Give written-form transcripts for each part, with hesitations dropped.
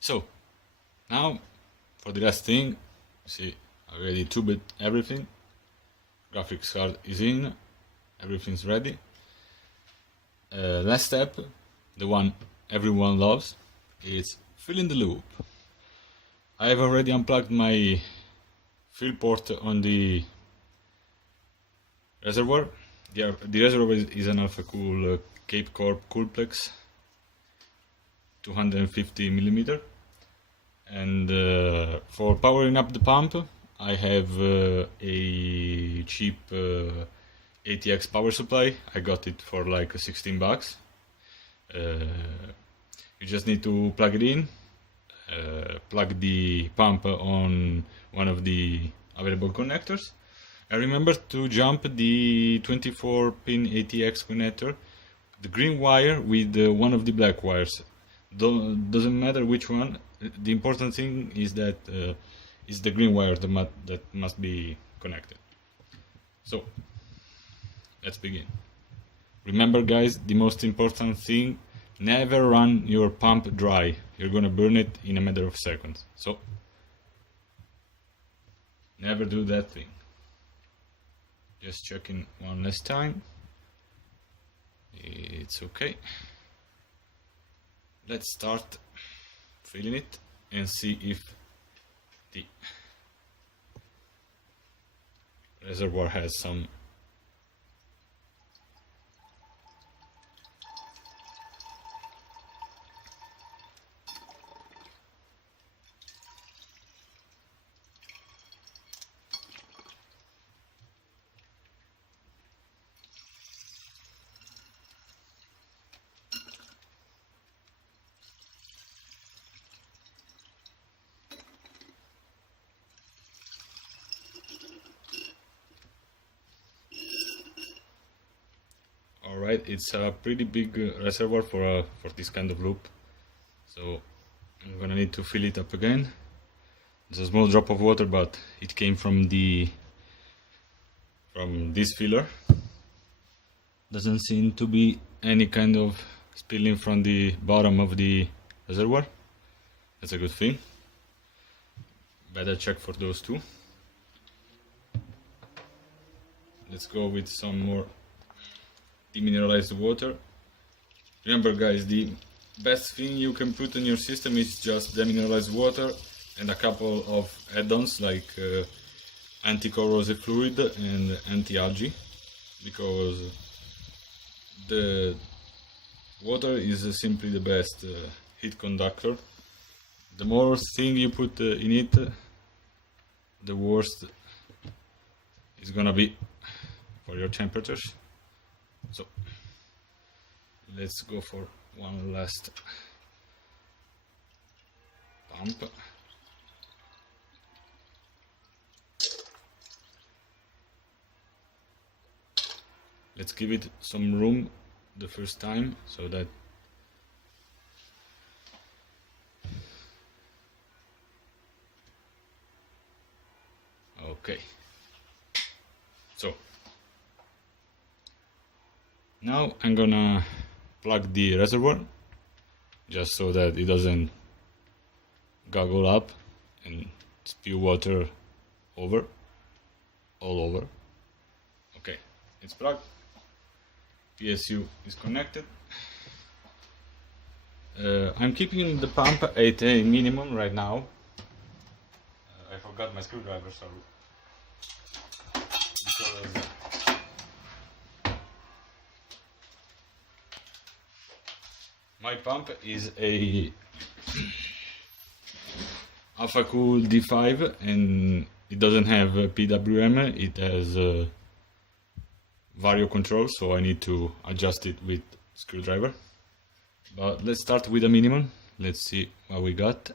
So now for the last thing, see, I already tubed everything. Graphics card is in, everything's ready. Last step, the one everyone loves, is filling the loop. I have already unplugged my fill port on the reservoir. The reservoir is an Alpha-Cool Cape Corp Coolplex 250mm, and for powering up the pump I have a cheap ATX power supply. I got it for like 16 bucks. You just need to plug it in, plug the pump on one of the available connectors, and remember to jump the 24 pin ATX connector, the green wire with one of the black wires. Doesn't matter which one, the important thing is that it's the green wire that must be connected. So let's begin. Remember guys, the most important thing, never run your pump dry. You're gonna burn it in a matter of seconds. So never do that thing. Just checking one last time. It's okay. Let's start filling it and see if the reservoir has some Alright, it's a pretty big reservoir for this kind of loop, so I'm gonna need to fill it up again. There's a small drop of water, but it came from this filler. Doesn't seem to be any kind of spilling from the bottom of the reservoir. That's a good thing. Better check for those two. Let's go with some more demineralized water. Remember guys, the best thing you can put in your system is just demineralized water and a couple of add-ons like anti-corrosive fluid and anti-algae, because the water is simply the best heat conductor. The more thing you put in it, the worse it's gonna be for your temperatures. So let's go for one last pump. Let's give it some room the first time so that okay. So now I'm gonna plug the reservoir just so that it doesn't goggle up and spew water all over. Okay, it's plugged. PSU is connected. I'm keeping the pump at a minimum right now. I forgot my screwdriver, so because my pump is a Alpha-Cool D5 and it doesn't have PWM, it has Vario control, so I need to adjust it with screwdriver. But let's start with a minimum. Let's see what we got.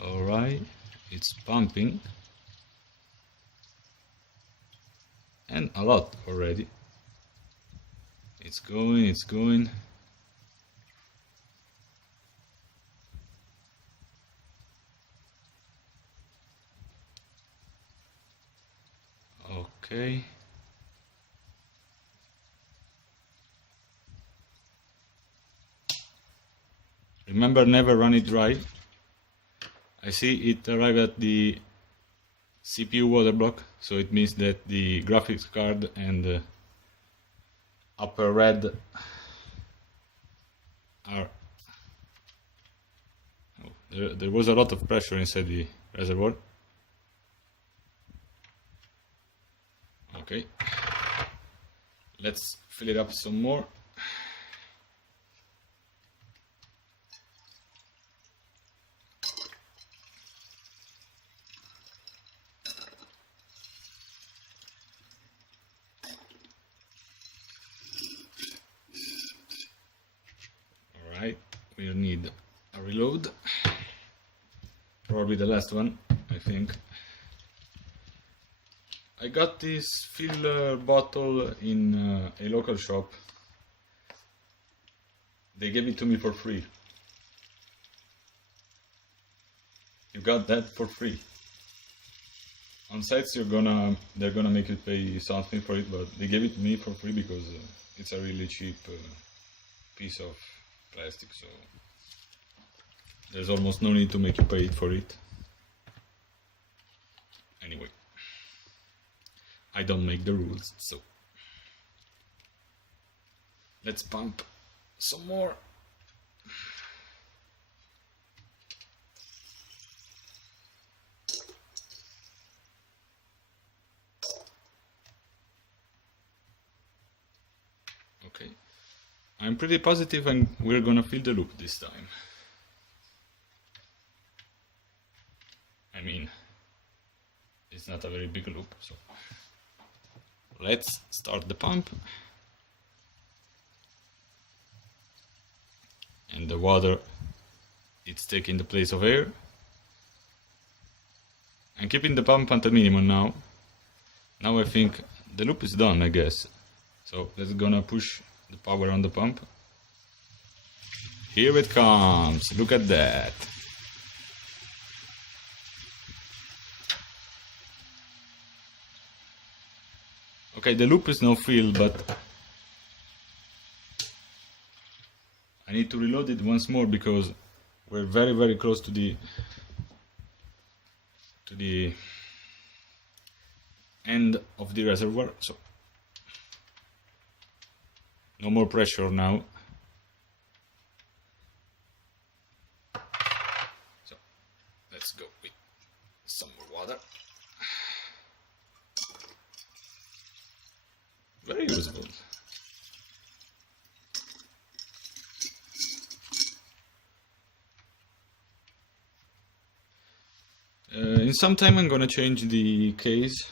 Alright, it's pumping. And a lot already. It's going. Okay. Remember, never run it dry. I see it arrived at the CPU water block, so it means that the graphics card and the upper red are... Oh, there was a lot of pressure inside the reservoir. Okay, let's fill it up some more. Alright, we'll need a reload, probably the last one, I think. I got this filler bottle in a local shop. They gave it to me for free. You got that for free. On sites they're gonna make you pay something for it, but they gave it to me for free because it's a really cheap piece of plastic, so there's almost no need to make you pay for it. Anyway, I don't make the rules, so let's pump some more. Okay, I'm pretty positive we're gonna fill the loop this time. I mean, it's not a very big loop, so let's start the pump. And the water, it's taking the place of air. I'm keeping the pump at a minimum now. Now I think the loop is done, I guess. So let's gonna push the power on the pump. Here it comes, look at that. Okay, the loop is now filled, but I need to reload it once more because we're very, very close to the end of the reservoir, so no more pressure now. So let's go with some more water. Very useful. In some time I'm gonna change the case.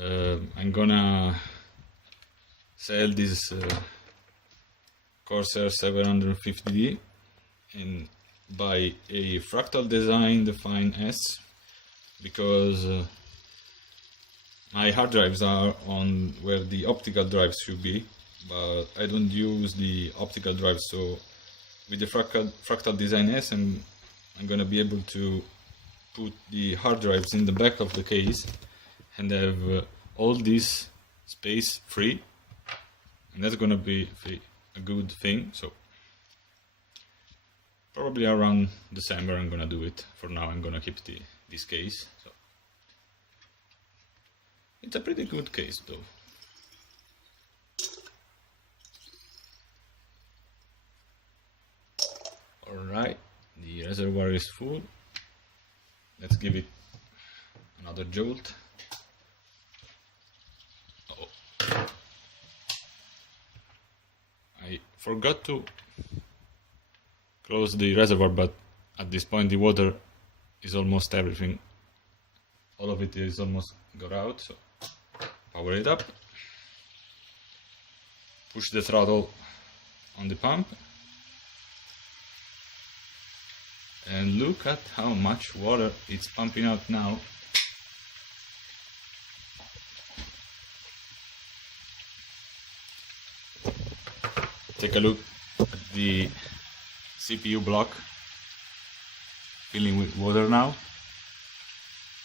I'm gonna sell this Corsair 750D and buy a Fractal Design Define S because my hard drives are on where the optical drives should be, but I don't use the optical drives, so with the Fractal Design S I'm gonna be able to put the hard drives in the back of the case and have all this space free, and that's gonna be a good thing. So probably around December I'm gonna do it. For now I'm gonna keep this case. So it's a pretty good case though. Alright, the reservoir is full. Let's give it another jolt. Uh-oh. I forgot to close the reservoir, but at this point the water is almost everything. All of it is almost got out, so power it up. Push the throttle on the pump. And look at how much water it's pumping out now. Take a look at the CPU block filling with water now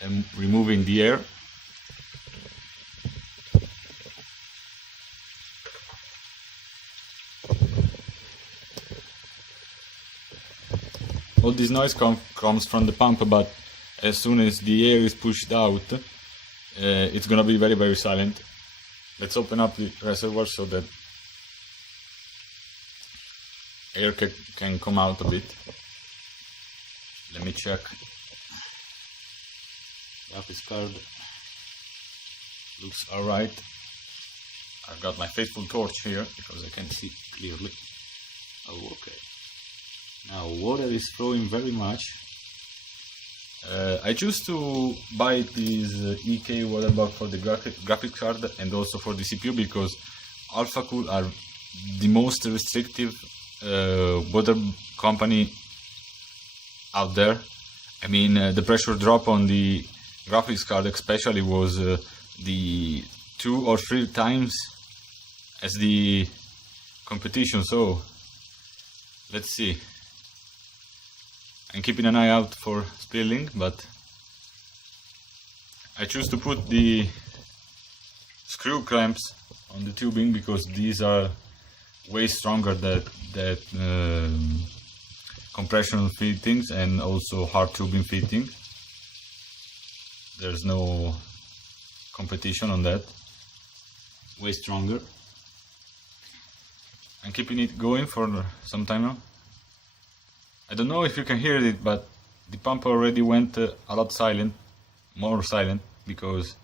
and removing the air. all this noise comes from the pump, but as soon as the air is pushed out, it's gonna be very, very silent. Let's open up the reservoir so that air can come out a bit. Let me check. Graphics card looks alright. I've got my faithful torch here because I can see clearly. Oh, okay. Now water is flowing very much. I choose to buy this EK water bug for the graphics card and also for the CPU because AlphaCool are the most restrictive water company out there. I mean, the pressure drop on the graphics card especially was the 2 or 3 times as the competition, so let's see. I'm keeping an eye out for spilling, but I choose to put the screw clamps on the tubing because these are way stronger than compression fittings and also hard tubing fitting. There's no competition on that. Way stronger. I'm keeping it going for some time now. I don't know if you can hear it, but the pump already went a lot silent, more silent, because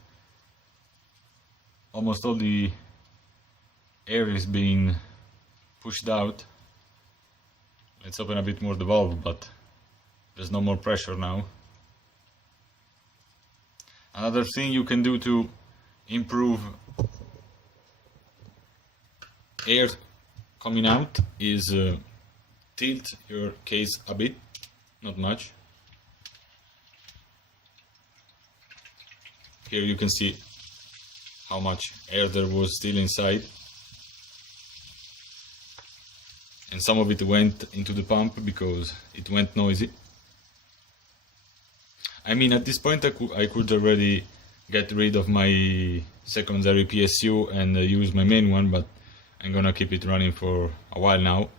almost all the air is being pushed out. Let's open a bit more the valve, but there's no more pressure now. Another thing you can do to improve air coming out is tilt your case a bit, not much. Here you can see how much air there was still inside, and some of it went into the pump because it went noisy. I mean, at this point I could already get rid of my secondary PSU and use my main one, but I'm gonna keep it running for a while now.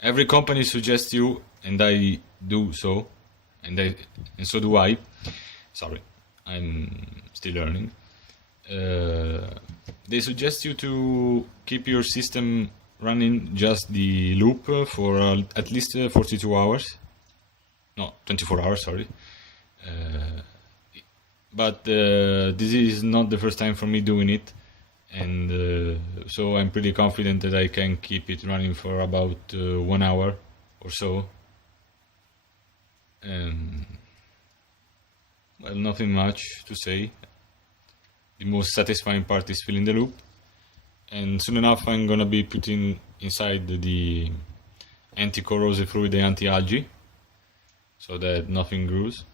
Every company suggests you, and I do so, and so do I. Sorry, I'm still learning. They suggest you to keep your system running just the loop for at least 42 hours. No, 24 hours, sorry. But this is not the first time for me doing it, and so I'm pretty confident that I can keep it running for about 1 hour or so. Well, nothing much to say. The most satisfying part is filling the loop, and soon enough I'm gonna be putting inside the anti-corrosive fluid, the anti-algae, so that nothing grows.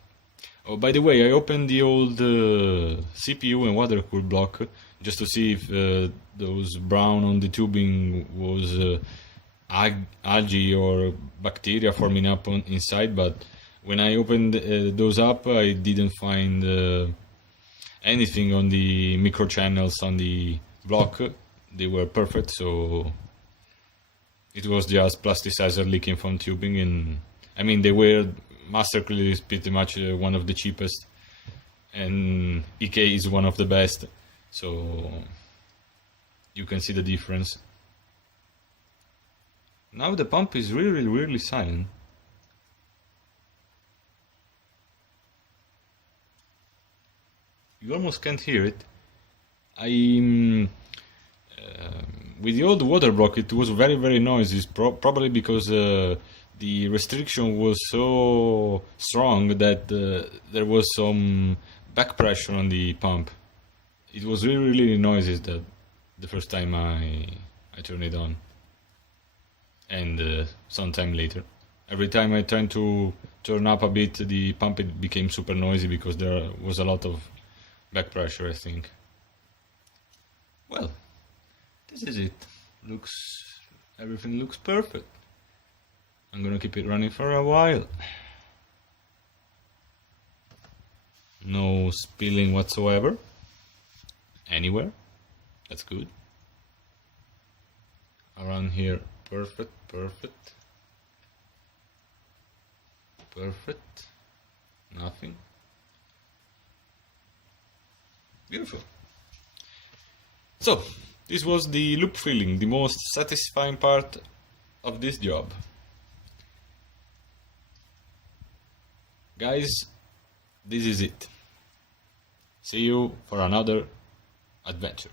Oh, by the way, I opened the old CPU and water cool block just to see if those brown on the tubing was algae or bacteria forming up inside, but when I opened those up, I didn't find anything on the micro channels on the block. They were perfect, so it was just plasticizer leaking from tubing, and I mean they were Masterclear is pretty much one of the cheapest, and EK is one of the best, so you can see the difference. Now the pump is really silent. You almost can't hear it. With the old water block it was very noisy, probably because the restriction was so strong that there was some back pressure on the pump. It was really noisy the first time I turned it on, and sometime later. Every time I tried to turn up a bit, the pump became super noisy because there was a lot of back pressure, I think. Well, this is it. Everything looks perfect. I'm gonna keep it running for a while. No spilling whatsoever. Anywhere. That's good. Around here, perfect. Perfect. Nothing. Beautiful. So, this was the loop filling, the most satisfying part of this job. Guys, this is it. See you for another adventure.